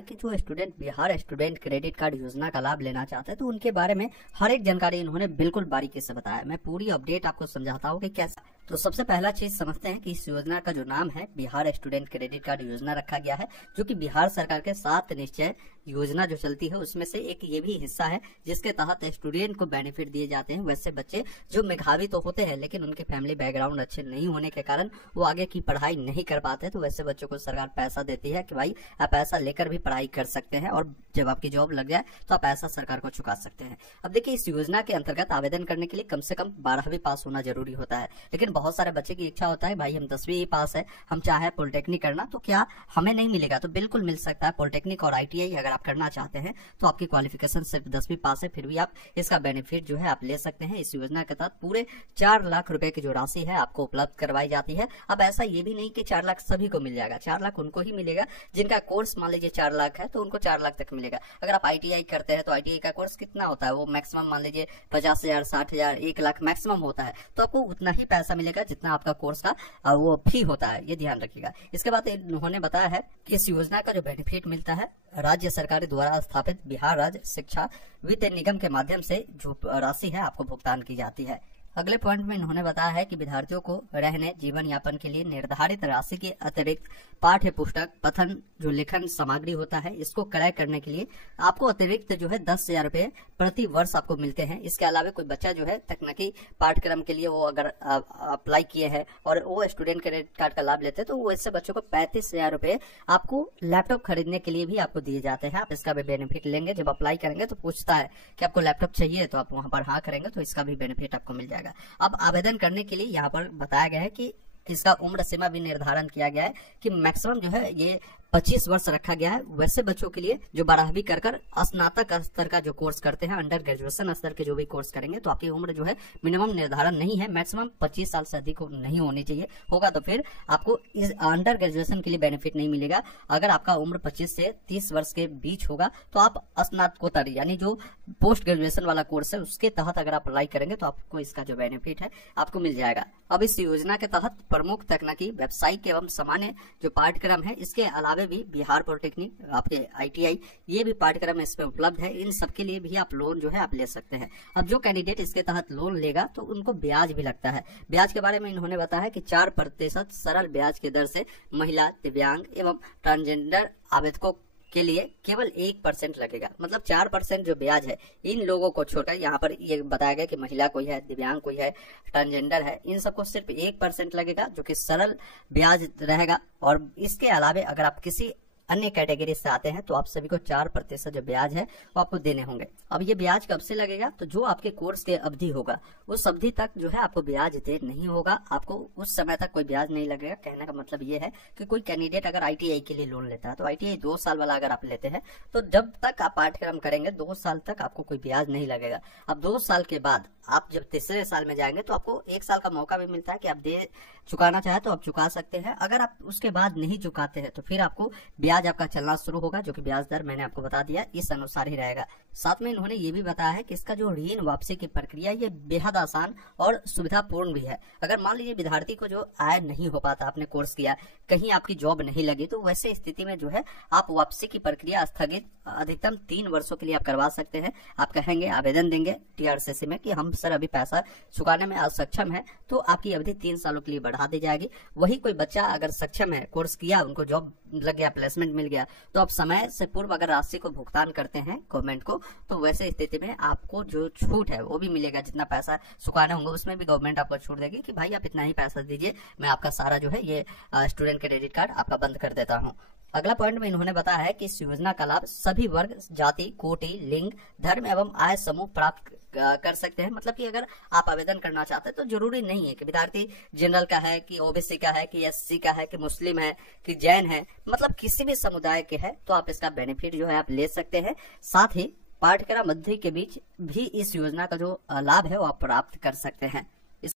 कि जो student Bihar student credit card योजना का लाभ लेना चाहते हैं तो उनके बारे में हर एक जानकारी इन्होंने बिल्कुल बारीकी से बताया। मैं पूरी अपडेट आपको समझाता हूँ कि कैसा। तो सबसे पहला चीज समझते हैं कि इस योजना का जो नाम है बिहार स्टूडेंट क्रेडिट कार्ड योजना रखा गया है, जो कि बिहार सरकार के 7 निश्चय योजना जो चलती है उसमें से एक ये भी हिस्सा है, जिसके तहत स्टूडेंट को बेनिफिट दिए जाते हैं। वैसे बच्चे जो मेधावी तो होते हैं लेकिन उनके फैमिली बैकग्राउंड अच्छे नहीं होने के कारण वो आगे की पढ़ाई नहीं कर पाते, तो वैसे बच्चों को सरकार पैसा देती है कि भाई आप पैसा लेकर भी पढ़ाई कर सकते हैं और जब आपकी जॉब लग जाए तो आप पैसा सरकार को चुका सकते हैं। अब देखिए, इस योजना के अंतर्गत आवेदन करने के लिए कम से कम 12वीं पास होना जरूरी होता है, लेकिन बहुत सारे बच्चे की इच्छा होता है भाई हम 10वीं ही पास है, हम चाहे पॉलिटेक्निक करना, तो क्या हमें नहीं मिलेगा? तो बिल्कुल मिल सकता है। पॉलिटेक्निक और ITI अगर आप करना चाहते हैं तो आपकी क्वालिफिकेशन सिर्फ 10वीं पास है, फिर भी आप इसका बेनिफिट जो है आप ले सकते हैं। इस योजना के तहत पूरे 4 लाख रुपए की जो राशि है आपको उपलब्ध करवाई जाती है। अब ऐसा ये भी नहीं कि 4 लाख सभी को मिल जाएगा, 4 लाख उनको ही मिलेगा जिनका कोर्स मान लीजिए 4 लाख है तो उनको 4 लाख तक मिलेगा। अगर आप ITI करते हैं तो ITI का कोर्स कितना होता है, वो मैक्सिमम मान लीजिए 50,000, 60,000, 1 लाख मैक्सिमम होता है, तो आपको उतना ही पैसा मिलेगा जितना आपका कोर्स का वो फी होता है, ये ध्यान रखिएगा। इसके बाद उन्होंने बताया है कि इस योजना का जो बेनिफिट मिलता है राज्य सरकार द्वारा स्थापित बिहार राज्य शिक्षा वित्त निगम के माध्यम से जो राशि है आपको भुगतान की जाती है। अगले पॉइंट में इन्होंने बताया है कि विद्यार्थियों को रहने जीवन यापन के लिए निर्धारित राशि के अतिरिक्त पाठ्य पुस्तक, पठन जो लेखन सामग्री होता है, इसको क्रय करने के लिए आपको अतिरिक्त जो है 10,000 रुपए प्रति वर्ष आपको मिलते हैं। इसके अलावा कोई बच्चा जो है तकनीकी पाठ्यक्रम के लिए वो अगर अप्लाई किए हैं और वो स्टूडेंट क्रेडिट कार्ड का लाभ लेते हैं तो वैसे बच्चों को 35,000 रुपए आपको लैपटॉप खरीदने के लिए भी आपको दिए जाते हैं। आप इसका भी बेनिफिट लेंगे। जब अप्लाई करेंगे तो पूछता है कि आपको लैपटॉप चाहिए, तो आप वहां पर हाँ करेंगे तो इसका भी बेनिफिट आपको मिल जाएगा। अब आवेदन करने के लिए यहाँ पर बताया गया है कि इसका उम्र सीमा भी निर्धारण किया गया है कि मैक्सिमम जो है ये 25 वर्ष रखा गया है। वैसे बच्चों के लिए जो 12वीं कर स्नातक स्तर का जो कोर्स करते हैं, अंडर ग्रेजुएशन स्तर के जो भी कोर्स करेंगे, तो आपकी उम्र जो है मिनिमम निर्धारण नहीं है, मैक्सिमम 25 साल से अधिक नहीं होनी चाहिए। होगा तो फिर आपको इस अंडर ग्रेजुएशन के लिए बेनिफिट नहीं मिलेगा। अगर आपका उम्र 25 से 30 वर्ष के बीच होगा तो आप स्नातकोत्तर यानी जो पोस्ट ग्रेजुएशन वाला कोर्स है उसके तहत अगर आप अप्लाई करेंगे तो आपको इसका जो बेनिफिट है आपको मिल जाएगा। अब इस योजना के तहत प्रमुख तकनीकी व्यावसायिक एवं सामान्य जो पाठ्यक्रम है, इसके अलावा भी बिहार पॉलिटेक्निक, आपके ITI, ये भी पाठ्यक्रम इसमें उपलब्ध है। इन सब के लिए भी आप लोन जो है आप ले सकते हैं। अब जो कैंडिडेट इसके तहत लोन लेगा तो उनको ब्याज भी लगता है। ब्याज के बारे में इन्होंने बताया है कि 4% सरल ब्याज की दर से महिला, दिव्यांग एवं ट्रांसजेंडर आवेदकों के लिए केवल 1% लगेगा। मतलब 4% जो ब्याज है इन लोगों को छोड़कर, यहाँ पर ये बताया गया कि महिला कोई है, दिव्यांग कोई है, ट्रांसजेंडर है, इन सबको सिर्फ 1% लगेगा जो कि सरल ब्याज रहेगा। और इसके अलावा अगर आप किसी अन्य कैटेगरी से आते हैं तो आप सभी को 4% जो ब्याज है वो आपको देने होंगे। अब ये ब्याज कब से लगेगा? तो जो आपके कोर्स के अवधि होगा उस अवधि तक जो है आपको ब्याज दे नहीं होगा, आपको उस समय तक कोई ब्याज नहीं लगेगा। कहने का मतलब ये है कि कोई कैंडिडेट अगर ITI के लिए लोन लेता है तो ITI 2 साल वाला अगर आप लेते हैं तो जब तक आप पाठ्यक्रम करेंगे 2 साल तक आपको कोई ब्याज नहीं लगेगा। अब 2 साल के बाद आप जब तीसरे साल में जाएंगे तो आपको 1 साल का मौका भी मिलता है कि आप दे चुकाना चाहे तो आप चुका सकते हैं। अगर आप उसके बाद नहीं चुकाते हैं तो फिर आपको ब्याज आपका चलना शुरू होगा, जो कि ब्याज दर मैंने आपको बता दिया इस अनुसार ही रहेगा। साथ में इन्होंने ये भी बताया है कि इसका जो ऋण वापसी की प्रक्रिया ये बेहद आसान और सुविधापूर्ण भी है। अगर मान लीजिए विद्यार्थी को जो आय नहीं हो पाता, आपने कोर्स किया, कहीं आपकी जॉब नहीं लगी, तो वैसे स्थिति में जो है आप वापसी की प्रक्रिया स्थगित अधिकतम 3 वर्षों के लिए आप करवा सकते हैं। आप कहेंगे, आवेदन देंगे TRCC में कि हम सर अभी पैसा चुकाने में असक्षम है, तो आपकी अवधि 3 सालों के लिए बढ़ा दी जाएगी। वही कोई बच्चा अगर सक्षम है, कोर्स किया, उनको जॉब लग गया, प्लेसमेंट मिल गया, तो आप समय से पूर्व अगर राशि को भुगतान करते हैं गवर्नमेंट को, तो वैसे स्थिति में आपको जो छूट है वो भी मिलेगा। जितना पैसा चुकाने होंगे उसमें भी गवर्नमेंट आपको छूट देगी कि भाई आप इतना ही पैसा दीजिए, मैं आपका सारा जो है ये स्टूडेंट क्रेडिट कार्ड आपका बंद कर देता हूँ। अगला पॉइंट में इन्होंने बताया है कि इस योजना का लाभ सभी वर्ग, जाति, कोटि, लिंग, धर्म एवं आय समूह प्राप्त कर सकते हैं। मतलब कि अगर आप आवेदन करना चाहते हैं तो जरूरी नहीं है कि विद्यार्थी जनरल का है, कि OBC का है, कि SC का है, कि मुस्लिम है, कि जैन है, मतलब किसी भी समुदाय के है तो आप इसका बेनिफिट जो है आप ले सकते हैं। साथ ही पाठ्यक्रम अवधि के बीच भी इस योजना का जो लाभ है वो आप प्राप्त कर सकते हैं।